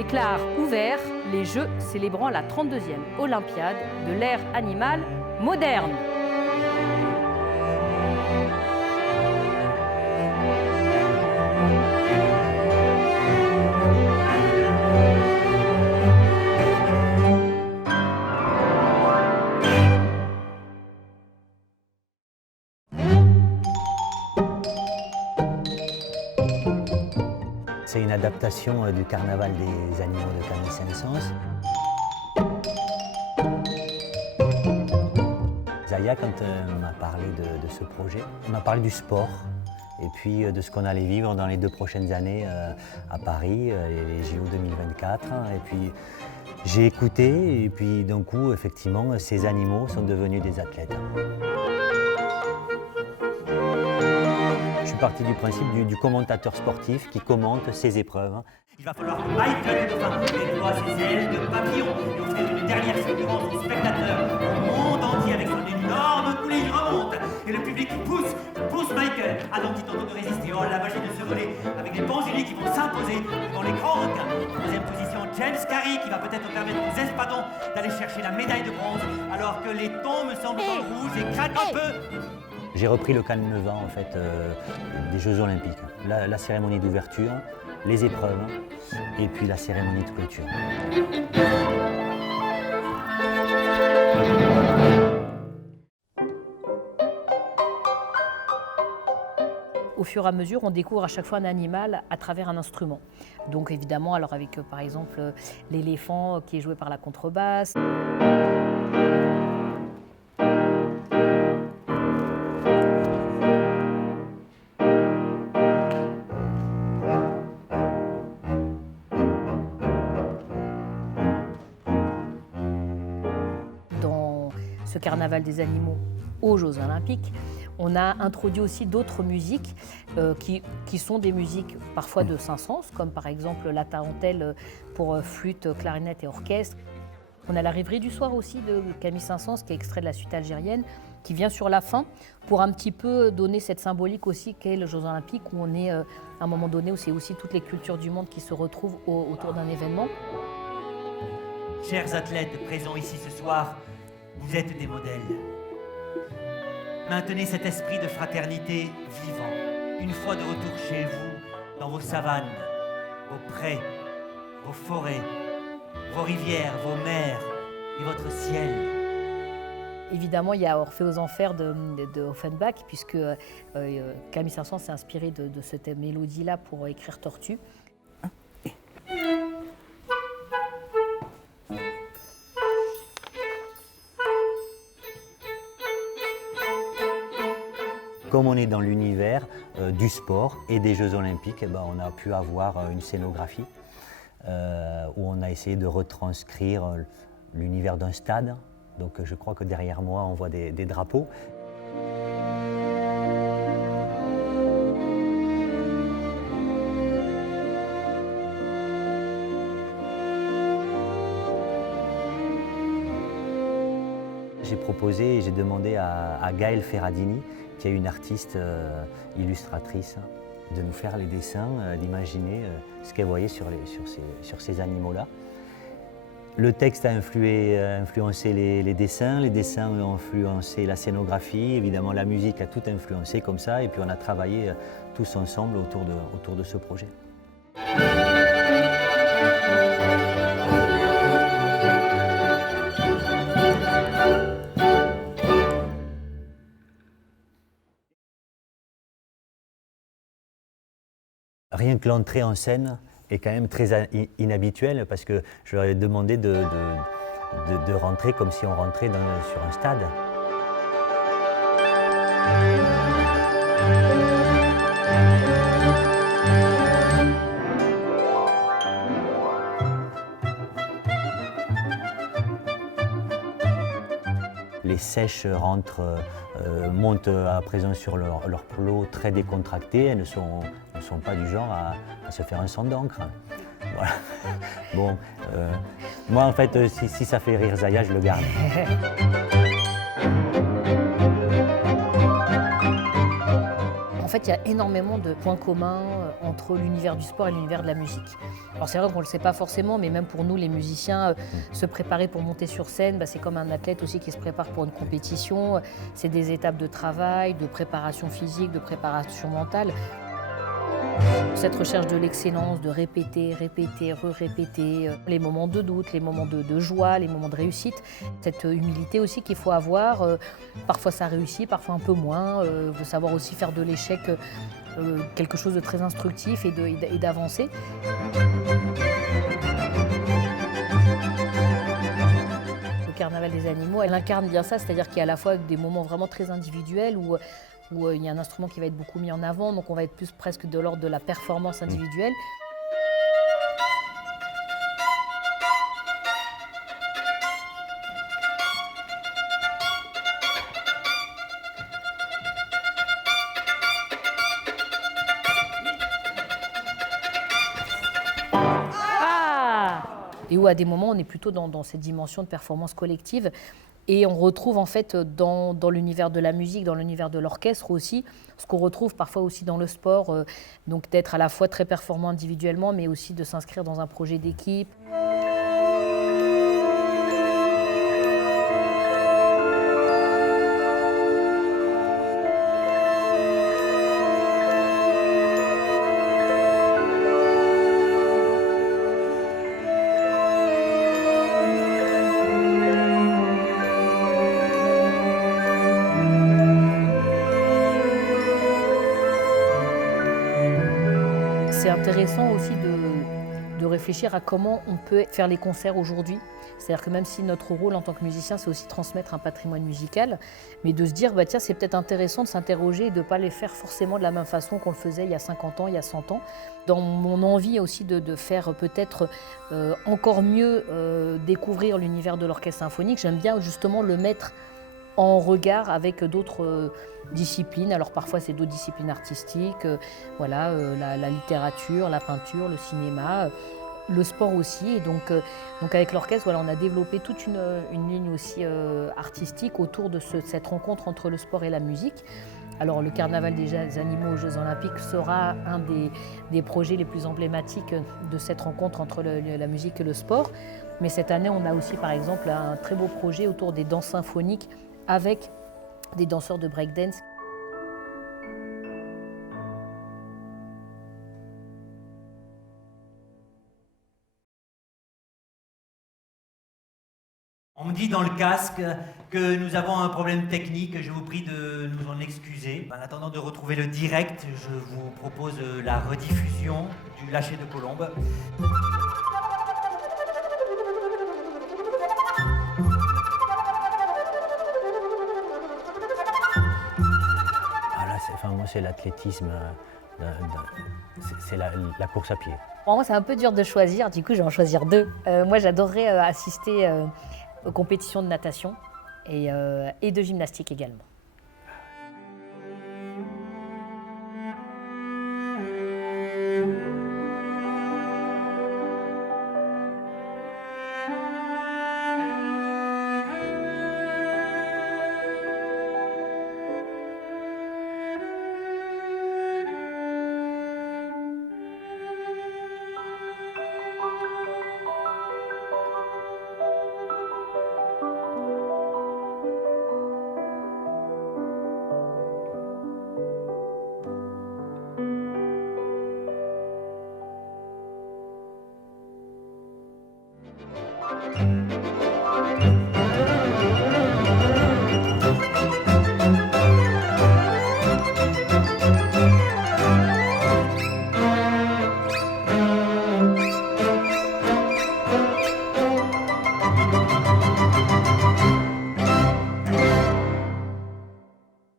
déclare ouverts les Jeux célébrant la 32e Olympiade de l'ère animale moderne. C'est une adaptation du Carnaval des animaux de Camille Saint-Saëns. Zaya, quand elle m'a parlé de ce projet, elle m'a parlé du sport et puis de ce qu'on allait vivre dans les 2 prochaines années à Paris, les JO 2024. Et puis j'ai écouté et puis d'un coup, effectivement, ces animaux sont devenus des athlètes. Je suis parti du principe du commentateur sportif qui commente ses épreuves. Il va falloir que Michael déploie ses ailes de papillon et offrir une dernière fulgurance aux spectateurs, au monde entier avec son énorme coulée. Il remonte et le public pousse Michael. Alors qui tente de résister. Oh, la magie de ce volet avec les pensilis qui vont s'imposer devant les grands requins. Troisième position, James Carey qui va peut-être permettre aux espadons d'aller chercher la médaille de bronze alors que les thons me semblent dans le rouge et craquent un peu. J'ai repris le canevas en fait, des Jeux Olympiques. La cérémonie d'ouverture, les épreuves et puis la cérémonie de clôture. Au fur et à mesure, on découvre à chaque fois un animal à travers un instrument. Donc évidemment, alors avec par exemple l'éléphant qui est joué par la contrebasse. Ce carnaval des animaux aux Jeux Olympiques, on a introduit aussi d'autres musiques qui sont des musiques parfois de Saint-Saëns, comme par exemple la tarentelle pour flûte, clarinette et orchestre. On a la rêverie du soir aussi de Camille Saint-Saëns, qui est extrait de la suite algérienne, qui vient sur la fin pour un petit peu donner cette symbolique aussi qu'est les Jeux Olympiques, où on est à un moment donné où c'est aussi toutes les cultures du monde qui se retrouvent autour d'un événement. Chers athlètes présents ici ce soir, vous êtes des modèles. Maintenez cet esprit de fraternité vivant. Une fois de retour chez vous, dans vos savanes, vos prés, vos forêts, vos rivières, vos mers et votre ciel. Évidemment, il y a Orphée aux Enfers de Offenbach, puisque Camille Saint-Saëns s'est inspiré de cette mélodie-là pour écrire Tortue. Comme on est dans l'univers du sport et des Jeux Olympiques, on a pu avoir une scénographie où on a essayé de retranscrire l'univers d'un stade. Donc je crois que derrière moi, on voit des drapeaux. J'ai proposé et j'ai demandé à Gaëlle Ferradini, qui est une artiste illustratrice, de nous faire les dessins, d'imaginer ce qu'elle voyait sur ces animaux-là. Le texte a influencé les dessins ont influencé la scénographie, évidemment la musique a tout influencé comme ça, et puis on a travaillé tous ensemble autour de ce projet. Rien que l'entrée en scène est quand même très inhabituelle parce que je leur ai demandé de rentrer comme si on rentrait sur un stade. Les sèches montent à présent sur leur plot très décontracté. Elles ne sont pas du genre à se faire un sang d'encre. Voilà. Bon, moi en fait, si ça fait rire Zaya, je le garde. En fait, fait, il y a énormément de points communs entre l'univers du sport et l'univers de la musique. Alors c'est vrai qu'on ne le sait pas forcément, mais même pour nous, les musiciens, se préparer pour monter sur scène, c'est comme un athlète aussi qui se prépare pour une compétition. C'est des étapes de travail, de préparation physique, de préparation mentale. Cette recherche de l'excellence, de répéter, répéter, re-répéter, les moments de doute, les moments de joie, les moments de réussite, cette humilité aussi qu'il faut avoir. Parfois ça réussit, parfois un peu moins. De savoir aussi faire de l'échec quelque chose de très instructif et d'avancer. Le Carnaval des animaux, elle incarne bien ça, c'est-à-dire qu'il y a à la fois des moments vraiment très individuels où il y a un instrument qui va être beaucoup mis en avant, donc on va être plus presque de l'ordre de la performance individuelle. Et où à des moments on est plutôt dans cette dimension de performance collective. Et on retrouve en fait dans l'univers de la musique, dans l'univers de l'orchestre aussi, ce qu'on retrouve parfois aussi dans le sport, donc d'être à la fois très performant individuellement, mais aussi de s'inscrire dans un projet d'équipe. C'est intéressant aussi de réfléchir à comment on peut faire les concerts aujourd'hui. C'est-à-dire que même si notre rôle en tant que musicien, c'est aussi transmettre un patrimoine musical, mais de se dire, tiens, c'est peut-être intéressant de s'interroger et de ne pas les faire forcément de la même façon qu'on le faisait il y a 50 ans, il y a 100 ans. Dans mon envie aussi de faire peut-être encore mieux découvrir l'univers de l'orchestre symphonique, j'aime bien justement le mettre en regard avec d'autres disciplines. Alors parfois c'est d'autres disciplines artistiques, la littérature, la peinture, le cinéma, le sport aussi. Et donc avec l'orchestre, on a développé toute une ligne aussi artistique autour de cette rencontre entre le sport et la musique. Alors le Carnaval des animaux aux Jeux Olympiques sera un des projets les plus emblématiques de cette rencontre entre la musique et le sport. Mais cette année, on a aussi par exemple un très beau projet autour des danses symphoniques avec des danseurs de breakdance. On me dit dans le casque que nous avons un problème technique, je vous prie de nous en excuser. En attendant de retrouver le direct, je vous propose la rediffusion du Lâcher de Colombe. Moi, c'est l'athlétisme, c'est la course à pied. Pour moi, c'est un peu dur de choisir, du coup, je vais en choisir deux. Moi, j'adorerais assister aux compétitions de natation et de gymnastique également.